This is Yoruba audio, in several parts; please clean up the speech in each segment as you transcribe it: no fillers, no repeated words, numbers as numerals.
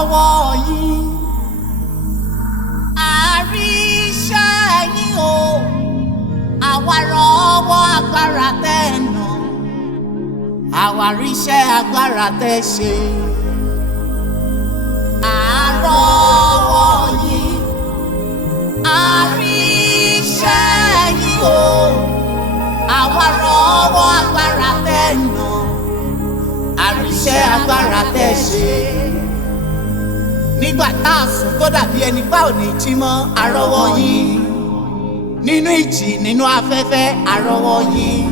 rọ́wọ́ yín, a rí iṣẹ́ yín o, àwa rọ́wọ́ agbára tẹ́ ẹ nà, àwa rí iṣẹ́ agbára tẹ́ ẹ ṣe. A rọ́wọ́ yín, a rí iṣẹ́ yín o, àwa rọ́wọ́ agbára tẹ́ ẹ nà, a rí iṣẹ́ agbára tẹ́ ẹ ṣe. Nígbà tá a sùn tó dàbí ẹni bá ò ní jí mọ́, a rọ́wọ́ yín. Nínú ìjì, nínú afẹ́fẹ́, a rọ́wọ́ yín.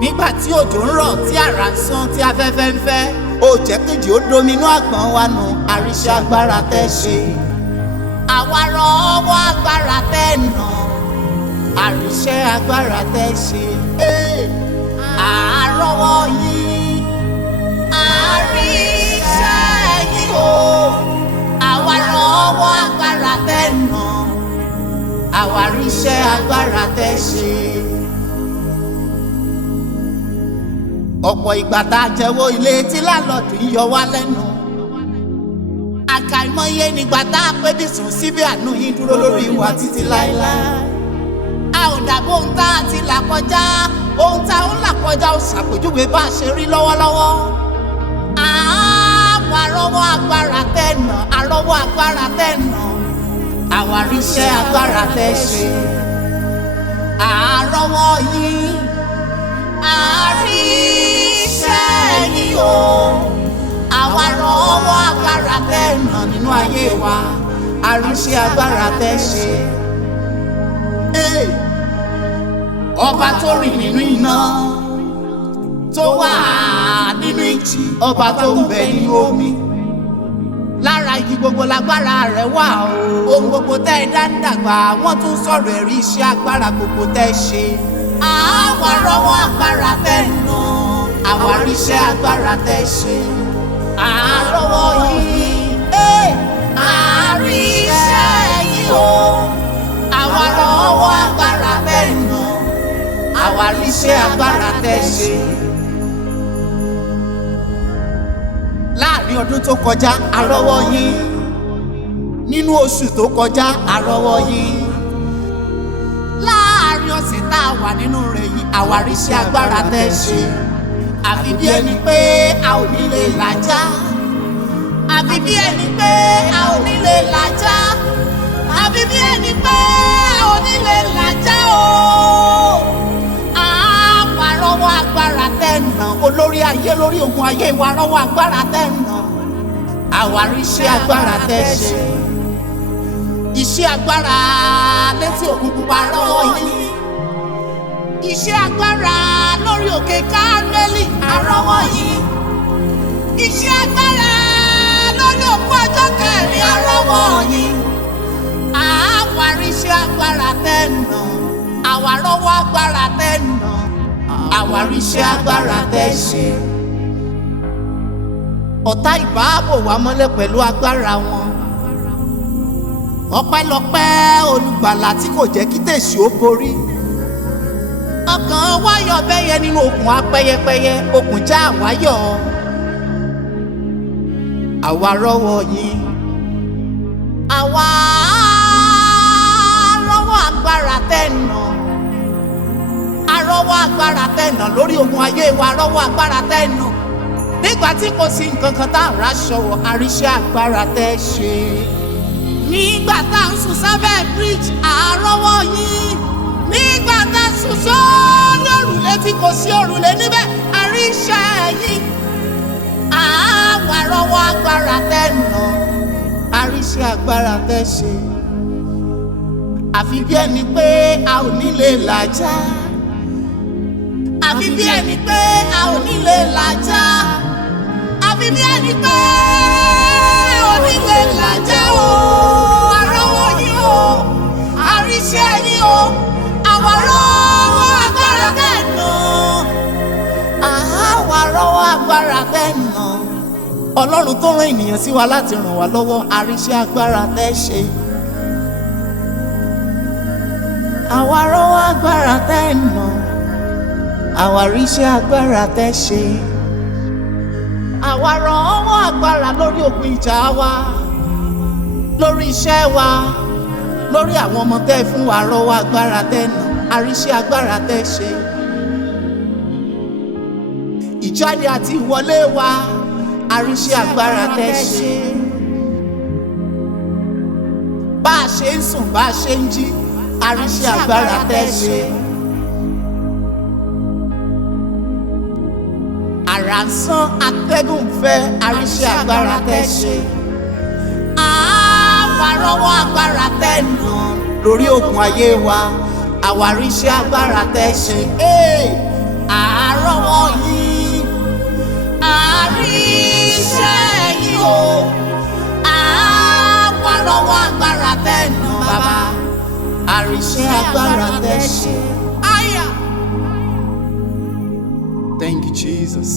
Nígbà tí òjò ń rọ̀, tí àrá ń sán, tí afẹ́fẹ́ ń fẹ́, ó jẹ́ kéjì ó dominú àgbọ̀n wa nù, a rí iṣẹ́ agbára tẹ́ ẹ ṣe. Àwa rọ́wọ́ agbára tẹ́ ẹ nà, a rí iṣẹ́ agbára tẹ́ ẹ ṣe. A rọ́wọ́ yín, a rí iṣẹ́ yín o, àwa rọ́wọ́ agbára tẹ́ ẹ nà, àwa rí iṣẹ́ agbára tẹ́ ẹ ṣe. Ọ̀pọ̀ ìgbà tá a jẹ́wọ́ ilé tí láńlọ́ọ̀dù ń yọ wá lẹ́nu. Àkàìmọye nígbà tá a pé dìsùn síbi àánú yín dúró lórí wa títí láéláé. A ò dàbí ohun tá a ti là kọjá, ohun tá a ń là kọjá ó ṣàpèjúwe bá a ṣe rí lọ́wọ́lọ́wọ́. Àwa rọ́wọ́ agbára tẹ́ ẹ nà, àrọ́wọ́ agbára tẹ́ ẹ nà, àwa rí iṣẹ́ agbára tẹ́ ẹ ṣe. Àrọ́wọ́ yín, a rí iṣẹ́ yín o, àwa rọ́wọ́ agbára tẹ́ ẹ nà nínú ayé wa, a rí iṣẹ́ agbára tẹ́ ẹ ṣe. Ọba tó rìn nínú iná, tó wà nínú ìjì, ọba tó ń bẹ nínú omi. Lára igi gbogbo lágbára rẹ̀ wà o. Ohun gbogbo tẹ́ ẹ dá ń dàgbà, wọ́n tún sọ̀rọ̀ ẹ̀rí iṣẹ́ agbára gbogbo tẹ́ ẹ ṣe. Àwa rọ́wọ́ agbára tẹ́ ẹ nà, àwa rí iṣẹ́ agbára tẹ́ ẹ ṣe. Àrọ́wọ́ yín, a rí iṣẹ́ yín o, àwa rọ́wọ́ agbára tẹ́ ẹ nà, àwa rí iṣẹ́ agbára tẹ́ ẹ ṣe. Láàrin ọdún tó kọjá, a rọ́wọ́ yín. Nínú oṣù tó kọjá, a rọ́wọ́ yín. Láàrin ọ̀sẹ̀ tá a wà nínú rẹ̀ yìí, àwa rí iṣẹ́ agbára tẹ́ ẹ ṣe. Àfi bí ẹni pé a ò ní lè làjá. Àfi bí ẹni pé a ò ní lè làjá. Àfi bí ẹni pé a ò ní lè làjá o. Àwa rọ́wọ́ agbára tẹ́ ẹ nà, olórí ayé lórí ogun ayé wa rọ́wọ́ agbára tẹ́ ẹ nà, àwa rí iṣẹ́ agbára tẹ́ ẹ ṣe. Iṣẹ́ agbára létí òkun pupa rọ́wọ́ yín. Iṣẹ́ agbára lórí òkè Kármélì, àrọ́wọ́ yín. Iṣẹ́ agbára lórí òkú ọjọ́ kẹrin, àrọ́wọ́ yín. Àwa rí iṣẹ́ agbára tẹ́ ẹ nà, àwa rọ́wọ́ agbára tẹ́ ẹ nà, àwa rí iṣẹ́ agbára tẹ́ ẹ ṣe. Ọ̀tá ìbáàbò wa mọ́lẹ̀ pẹ̀lú agbára wọn. Ọpẹ́lọpẹ́ olùgbàlà tí kò jẹ́ kí tèṣù ó borí. Ọkàn wa yọ̀ bẹ́yẹ nínú okùn apẹ́yẹpẹ́yẹ, okùn já àwa yọ̀. Àwa rọ́wọ́ yín, àwa rọ́wọ́ agbára tẹ́ ẹ nà, àrọ́wọ́ agbára tẹ́ ẹ nà lórí ogun ayé wa, rọ́wọ́ agbára tẹ́ ẹ nà. Nígbà tí kò sí nǹkan kan tá a rà ṣọwọ́, a rí iṣẹ́ agbára tẹ́ ẹ ṣe. Nígbà tá a ń sùn sábẹ́ bíríjì, àrọ́wọ́ yín. Nígbà tá a sùn sórí òrùlé tí kò sí òrùlé níbẹ̀, a rí iṣẹ́ yín. Àwa rọ́wọ́ agbára tẹ́ ẹ nà, a rí iṣẹ́ agbára tẹ́ ẹ ṣe. Àfi bí ẹni pé a ò ní lè làjá. Àfi bí ẹni pé a ò ní lè làjá. Àfi bí ẹni pé a ò ní lè làjá o. Àrọ́wọ́ yín o, a rí iṣẹ́ yín o, àwa rọ́wọ́ agbára tẹ́ ẹ nà, àwa rọ́wọ́ agbára tẹ́ ẹ nà. Ọlọ́run tó rán ènìyàn sí wa láti ràn wá lọ́wọ́, a rí iṣẹ́ agbára tẹ́ ẹ ṣe. Àwa rọ́wọ́ agbára tẹ́ ẹ nà, àwa rí iṣẹ́ agbára tẹ́ ẹ ṣe. àwa rán ọwọ́ agbára lórí òpin ìjà wa, lórí iṣẹ́ wa, lórí àwọn ọmọ tẹ́ fún wa, rọ́wọ́ agbára tẹ́ nà, àríṣẹ́ agbára tẹ́ ṣe. Ìjáde àti ìwọlé wa, àríṣẹ́ agbára tẹ́ ṣe. Bá a ṣe ń sùn, bá a ṣe ń jí, àríṣẹ́ agbára tẹ́ ṣe. Àrà ń sán, atẹ́gùn fẹ́, àríṣẹ́ agbára tẹ́ ṣe. Àwa rọ́wọ́ agbára tẹ́ nà lórí òkun ayé wa, àwa àríṣẹ́ agbára tẹ́ ṣe. Àrọ́wọ́ yìí, àríṣẹ́ yìí o, àwa rọ́wọ́ agbára tẹ́ nà bàbá, àríṣẹ́ agbára tẹ́ ṣe. Thank you, Jesus.